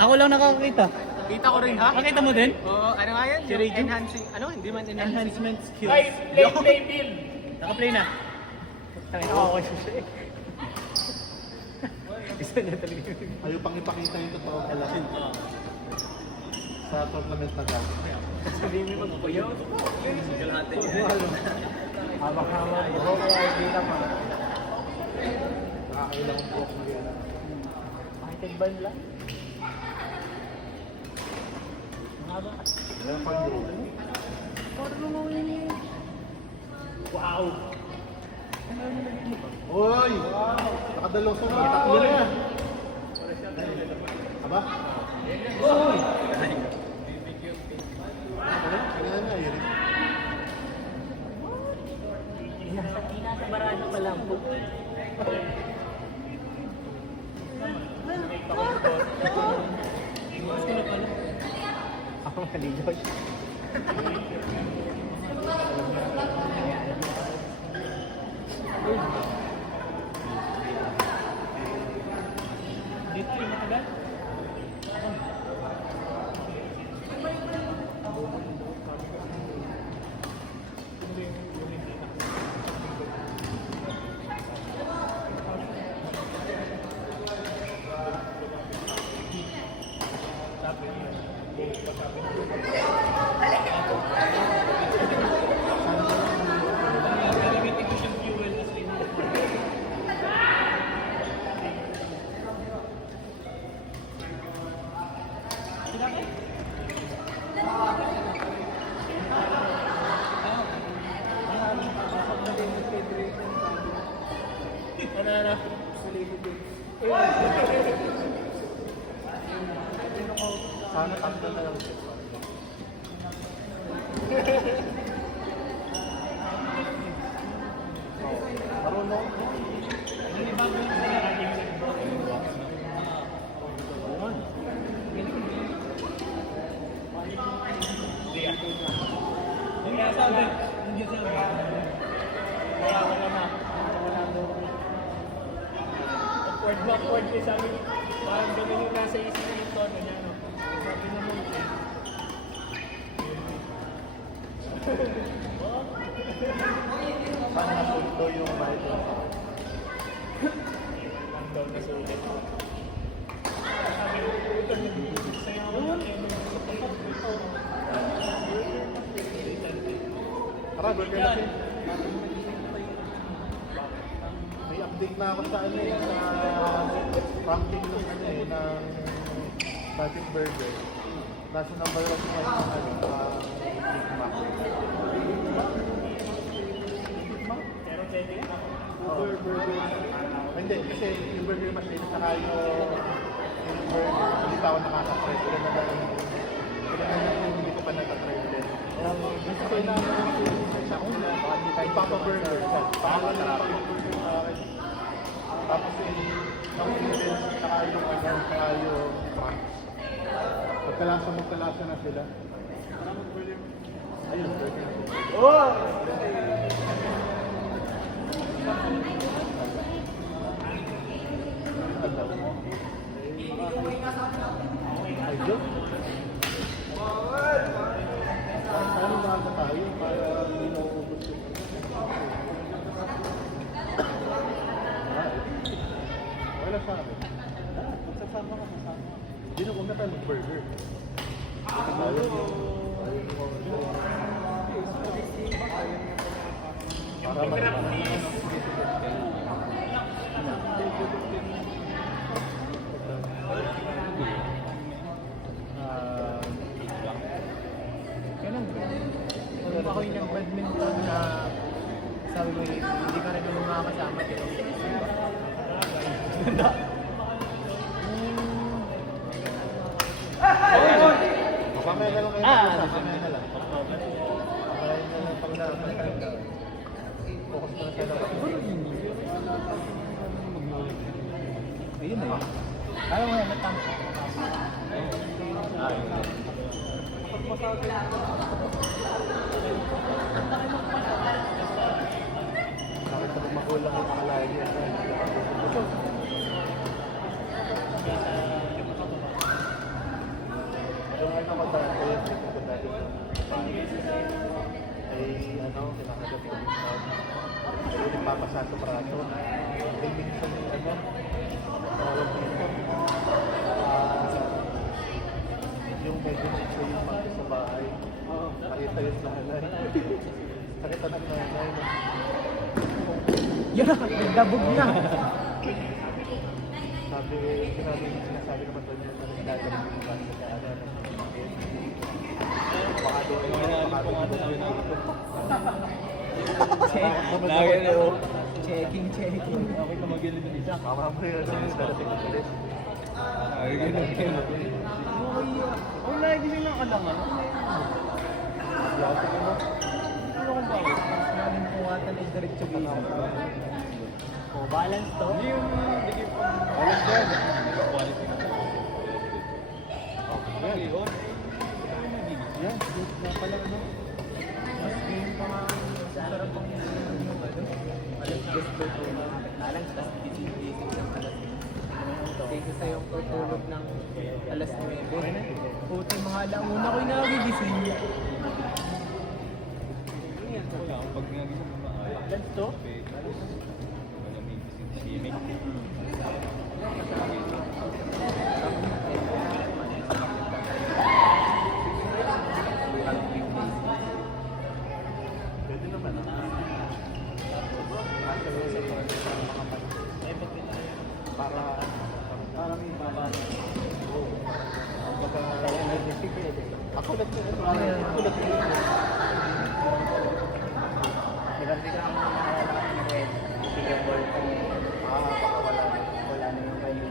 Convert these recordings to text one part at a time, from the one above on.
Ako lang nakakakita. Kita ko rin ha? Nakita mo din? Oo, ano nga yan? Si Yung Reju? enhancing, ano? Hindi man enhancing. Enhancement skills. Ay, play bill. Naka-play na. Tangina ako kasi siya eh. Isa niya talaga. Ayaw pang ipakita yung totoo pala. Sa tournament na gano'n. Sabihin mo magpuyo. Kalahati yan. Hawak-hawak. Oo, kaya kita pa. Nakakailangan po akong gano'n. Pakitagban lang. Ayan pang yun. Wow! Uy! Nakadalong sa mga tatlo na. Aba? Uy! Kaya na yun. Nasa barado pa lang po. Ako mali, Josh. Dito yung matagal? Sana tatlo na lang siya. Marunong. Backward eh, sabi niya. Parang ganun yung nasa isip ng tono niya, no? Sabi naman, Sana napunto yung bite. ang daw na sulit. Sabi ko, ito yung sayo ko ng Tara, gol ka natin. May update na ako sa ano eh, sa ranking ng ano eh, ng Static Burger. Nasa number 1 ngayon ng ano, Big Mac. Pero pwede ka. Burger. Hindi, kasi yung burger machine, saka yung burger, hindi pa ako nakaka-try. Kailan na hindi ko pa natatry ulit. Gusto ko na sa una, yung Papa Burger. Pangalan na Papa Burger sa akin. Tapos yung ingredients, saka yung ano, saka yung crunch. Magkalasa na sila. Ayun, burger. Oh! Ay, joke. Paano ba tayo para hindi nauubos yung wala sa akin. Magsasama ka, masama. Hindi na kung na tayo mag-burger. Para Ako yung nag-badminton na sabi ko, hindi ka rin naman makakasama. Mamaya na lang kayo. Mamaya na lang. Pag na focus na sa labas. Ayun na yun. Ayaw mo yan, natama. Bakit pag magulang ang makalaya niya? ako dati, dito ko dati ay ano, kinakagat ko minsan. Ay nagpapasa sa braso. Ay minsan yung ano, tawag dito. Yung medyo nito yung mga sa bahay. Nakita yung nanay. Nakita ng nanay. Yeah, nagdabog na. Sinasabi naman doon yung dadalhin yung bata sa ano. Baka doon dito. Lagi na yun. Checking. Okay na mag-ilid ng isa. Mama mo yun, dadating ng ulit. Ay, ganun. Oh, lagi silang alangan. Yate ka no? Ano ka ba? Maraming kuwatan ay diretso gila. Oh, balance to. Hindi yung dikip pang... Alam dyan. Quality. Okay, on. Yan, good na pala no? Mas game pa nga. Sarap pang yung ano. Alas gusto ko na. Balance, tas disipin ng alas. Kasi sa yung tutulog ng alas 9. Puti mga alauna ko'y nagigising. Pag nagising mo maalat. Balance to? Malamig kasi swimming. Pwede naman ah. Para parang iba. Ako lang ito. Diba bigla ang naalala ka ng red, yung ball ko. Baka Wala na yung kayo.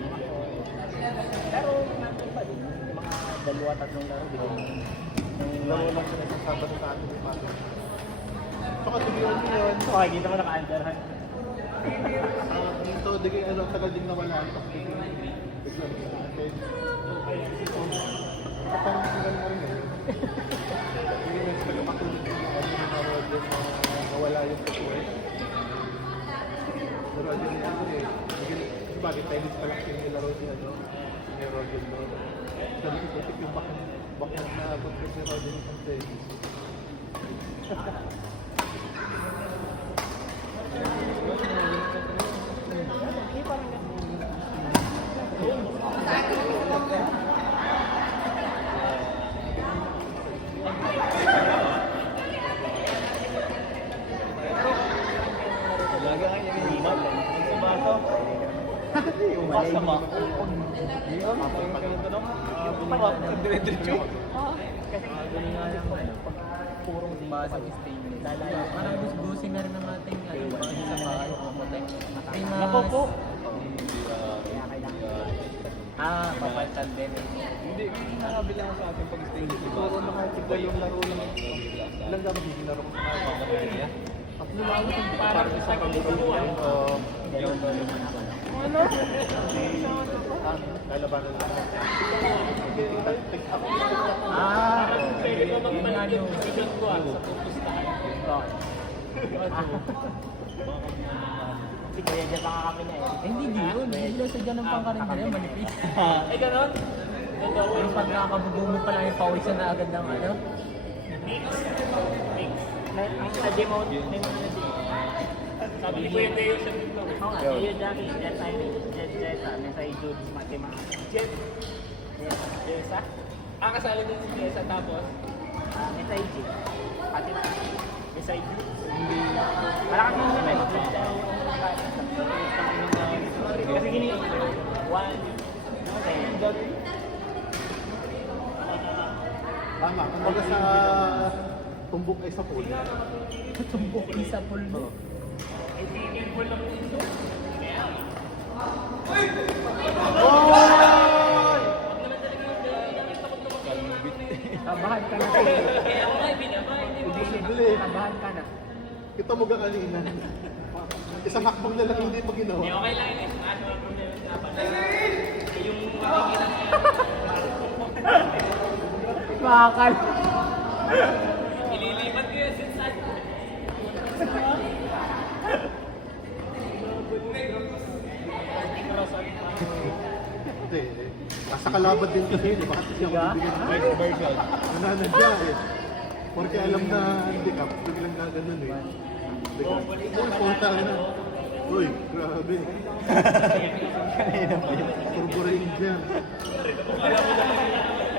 Pero nandun pa din, yung mga dalawa-tatlong laro, di ba? laro lang sila sa Sabado sa atin yung mga. Saka tuloy yun. Makikita mo naka-under ha? Dito, di kayo ano, tagal din nawala. Tapos biglang natin. Parang sila na rin eh. Hindi na sila kapatulog ng mga Roger na nawala yung support. Si Roger niya ako eh. Kasi bakit tennis pa lang sinilaro si ano, si Roger no. Sabi ko putik yung bakit na control si Roger yung tennis. Lagi ang yung limat. Ang sumaso. Masama. Yun, ganito no? Bumawak. Dire-diretso. Kasi ganun nga lang ano, pag purong basag stainless. Parang gusgusin na rin ang ating ano, base sa bahay o puti. Ay na... Nako po. Kaya kailangan. Papalitan din. Hindi, nakabila sa atin pag stainless. Siguro nakakita yung laro lang. Ilang na magiging laro ko sa kanya. Tatlo lang ako yung parang sa pagbubuhan. Ganun ba yung mga ako? Ano? Lalabanan lang. Pwede ko yun nga magpalit yung yung... sigat ko sa pupustahan. Si Kuya Jeff ang kami niya eh. Hindi yun. Hindi sa dyan ng pangkarinderya, manipis. Ay, ganon? Totoo. Yung pag nakakabugumit pa lang yung pawisan na agad ng ano. Mix. Ang sa-demo, may mga nasi. Sabi ni Kuya Teo sa dito. Oo nga, yung Jackie, Jet Time, Jet, Mesay Judes, Matima. Jet. Jessa? Kasali din si Jessa tapos? Mesay G. Pati na. Beside you. Wala kami yung naman. Kasi gini, one, Tama, kumbaga sa tumbok ay sa pool. Tumbok isa pulbo. Tabahan ka na. Imposible eh. Tabahan ka na. Kita mo kanina. Isang hakbang na lang hindi pa ginawa. okay lang yun. Ano ang problema dapat? Yung Makakal. ililipat ko yun sa Hindi. Asa kalaban din kasi, di ba? Kasi siya mabibigyan ng Iceberg. nananadya eh. Porque alam na handicap, biglang na ganun eh. Biglang, uy, puta na. Uy, grabe. Kanina pa yun. Turbo Ranger.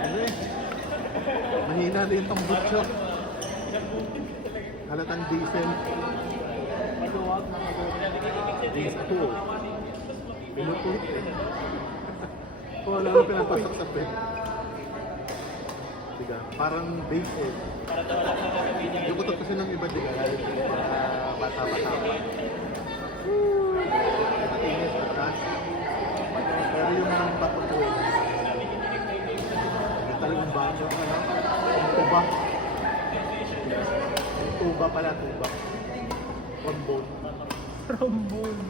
Ano eh? Mahina na yung tambutso. Halatang diesel. Diesel. Pinutulit eh. Kung alam mo pinapasok sa pet. Diga, parang base eh. Yung kutot kasi ng iba, diga, lalo bata-bata pa. Matinis, mataas. Pero yung mga patutuin, yung talagang baso, ano? Yung tuba. Yung tuba pala, tuba. Trombone. Trombone.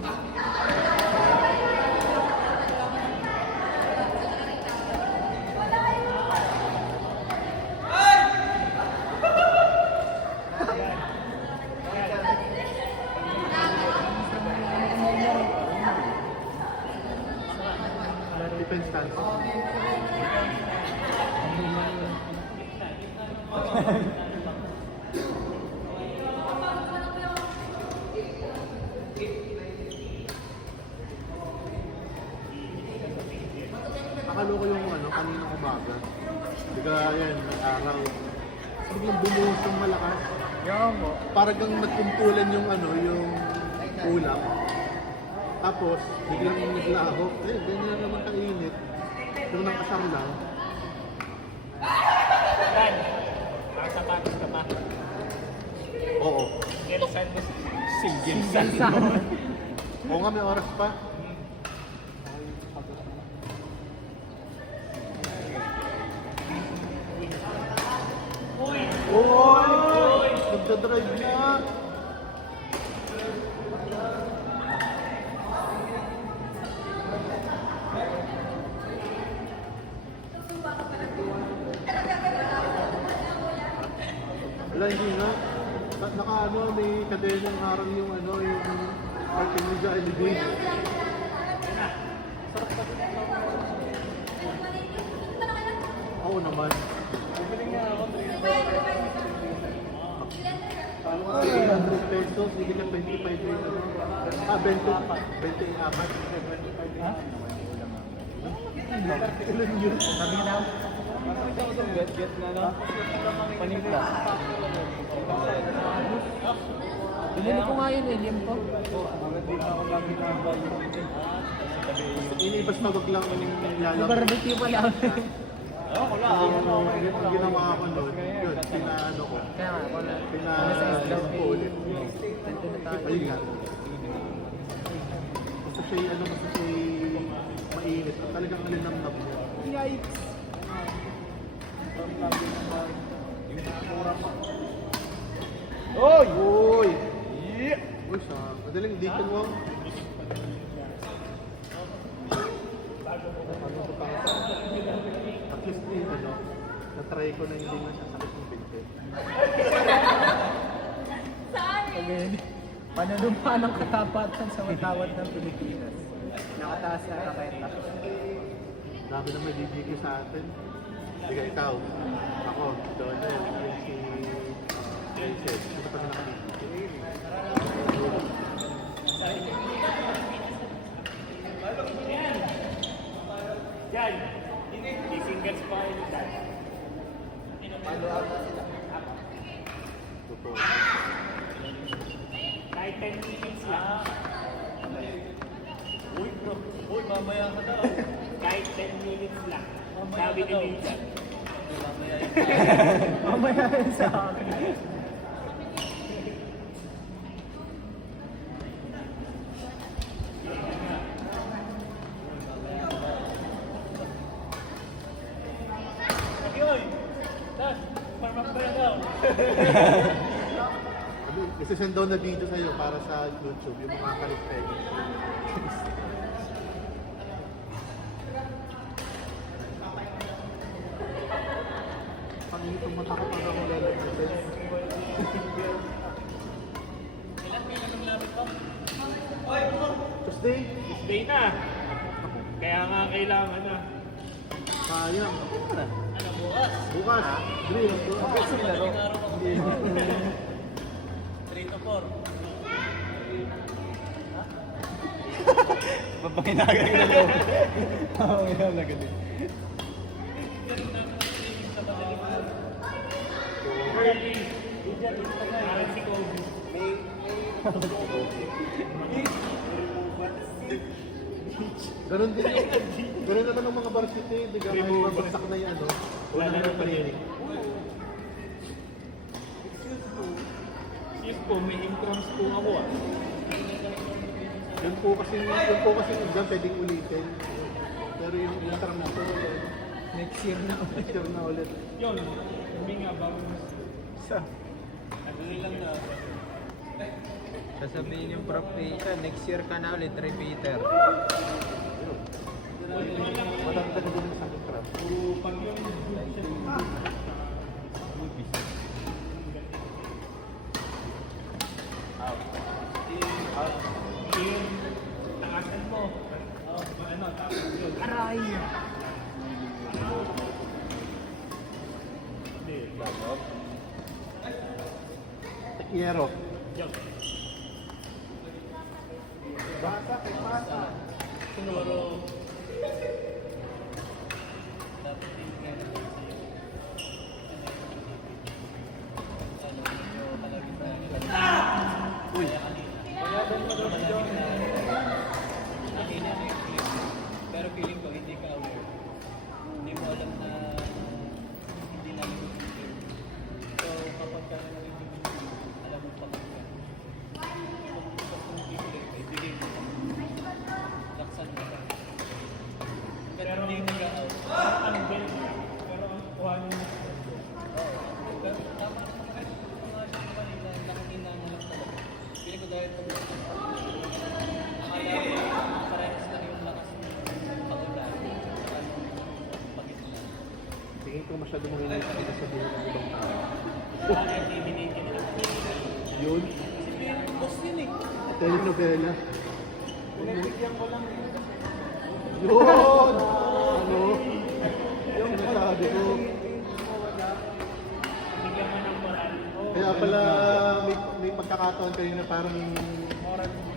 Defense stance. Nakaloko yung ano, kaninang umaga. Diga yan, may araw. Biglang bumuhos ng malakas. Yung mo. Parang nagkumpulan yung ano, yung ulam. Tapos, biglang naglaho. Eh, ganyan naman kainit. Yung nakasar lang. Dan, nakasapatos ka pa. Oo. Gelsan mo. Singgilsan. Oo nga, may oras pa. Oy! Nagdadrive na! Wala, hindi nga. Naka ano, may kadenang harang yung ano, yung parking nyo sa LED. Oo naman. 300 pesos, hindi ka 25 yung ano. 20 yung apat. Ha? Ilan yun? Sabi ka na. Get na no? Panipla. Binili ko nga yun eh, liam ko. Inibas na wag lang yung Yung lalaki. barbecue pala. Yung ginawa ko nun, yun, pinaano ko. Kaya nga, ako na. Pinaano ko ulit. Tento na tayo. Ayun nga. Basta siya, ano, basta siya mainit. Talagang alinamnam mo. Yikes! Oy! Oy! Uy, sa madaling deacon mo. At least din, ano, na-try ko na hindi na sasakit yung binti. Again, pananumpa ng katapatan sa matawad ng Pilipinas. Nakataas na raketa. Dami na may bibigay sa atin. Sige, ikaw. Ako, Donald, yung si Princess. Ito pa na nakabibigay. Yan. Singles pa rin Dan. Totoo. Kahit 10 minutes lang. Uy, mamaya ka daw. Kahit 10 minutes lang. Sabi ni Nathan. Mamaya yun sa akin. Yun! Dan, parang pa daw. Isasend daw na video sa'yo para sa YouTube, yung mga kalit-peg. Pangin itong mata ko para akong lalagyan. Tuesday? Tuesday na. Kaya nga kailangan na. Sayang. Ano, bukas? Bukas. Drill. Bukas yung laro. 3 to 4. Papanginagan ka na daw. Papanginagan din. Parang si Kobe. Ganun din. Ganun naman ng mga varsity. Bigla nga yung babagsak na yung ano. Wala na yung training. Excuse po, may introns po ako ah. Yun po kasi exam pwedeng ulitin. Pero yung intram na to, Next year na. next year na ulit. Yun, hindi nga bago Isa. nagli lang na. Sasabihin yung prof Keisha, next year ka na ulit, repeater. Matanda na din sa akin craft. Puro pag yung yung takasan mo. Oh, ano, tapos yun. Aray! Hindi, Tequiero. yun. Basa kay basa. Siguro, Pero feeling ko hindi ka aware. Hindi mo alam na hindi namin gusto. So kapag ka narinig mo, alam mo pa kung ka. Pag kung ibigay mo, laksan mo ka. Pero hindi nag-out. ano din, pero ang kuha niyo Pero tama naman kasi mga siya kanina, nakakina na lang talaga. Feeling ko dahil pag akala ko parehas lang yung lakas ng pag-ulan. Pag-itna. Tingin ko masyado mo rin nakikita sa buhay ng ibang tao. eliminating na lang. Yun. Boss yun eh. Telenovela. Pinagbigyan ko lang Yun! Ano? Yung sinasabi ko. Bigyan mo ng moral. Kaya pala may pagkakataon kayo na parang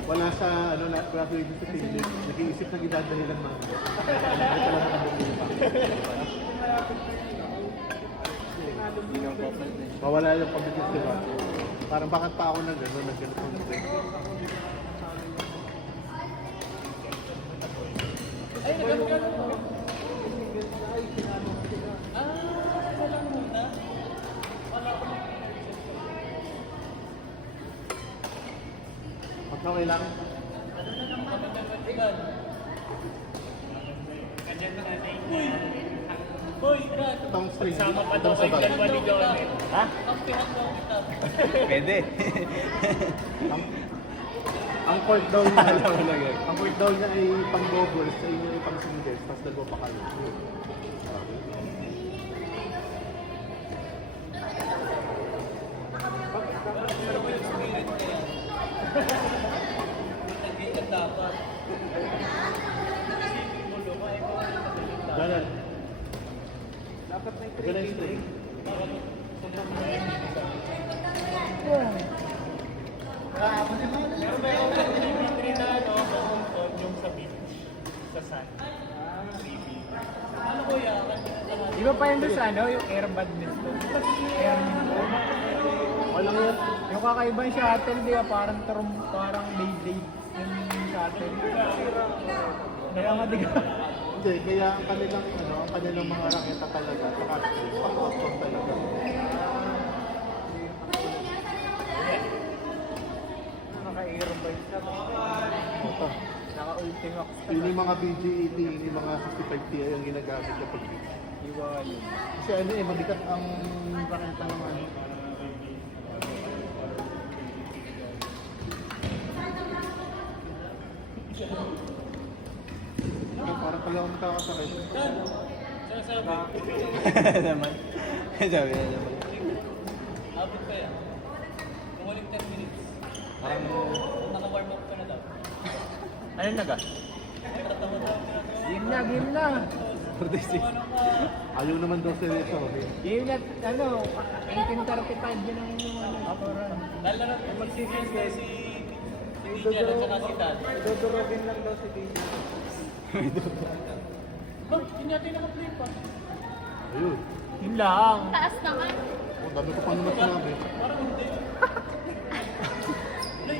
wala sa ano na graduate sa Philippines. Nag-iisip ng idadali ng mga. Ay pala nakabuti pa. Mawala yung pagdating diba? Parang bakit pa ako na gano'n, nag-gano'n ng break. Ay, nagkano mo? Wala muna. Pagka kailangan, Ganyan na natin. Boy, God! itong string, Sama pa itong daw kay sabag. Galwa ni John. Ha? Kampihan mo kita. Pwede. Ang court daw niya, Alam mo na yan. ang court daw niya ay pang doubles, sa inyo ay pang singles, tapos dalawa pa kayo. Hindi ka dapat. Ganun. Ganun yung string. Yung sa beach. Sa sun. Ano kuya? Di ba pa yun doon sa ano, yung air badminton? Air Walang yan. Yung kakaibang shuttle, di ba? Parang Beyblade yung shuttle. Kaya nga di ka. Hindi, kaya ang kanilang mga raketa talaga, saka pang-outcome talaga. Naka-aerobic siya. Ito. Naka-ultimax ka. Yun yung mga BG-80, yun yung mga 65 Ti ang ginagamit kapag Iwan. kasi ano eh, mabigat ang raketa ng ano. Ay, parang pala akong nakakasakit. Naman. Sabi na naman. Abot pa yan. Kung walang 10 minutes. Naka-warm up ka na daw. Ano na ka? Tatawa daw. Game na, game na. Ayaw naman daw seryoso. Yung na, ano, 1835 yun ang yung ano. Lalaro mag-series eh si Dijan at saka si Tad. Dudurogin lang daw si DJ. Hindi natin nakaplay pa. Ayun. Yun lang. Taas naman. Oh, dami ko pang naman sinabi. Parang hindi.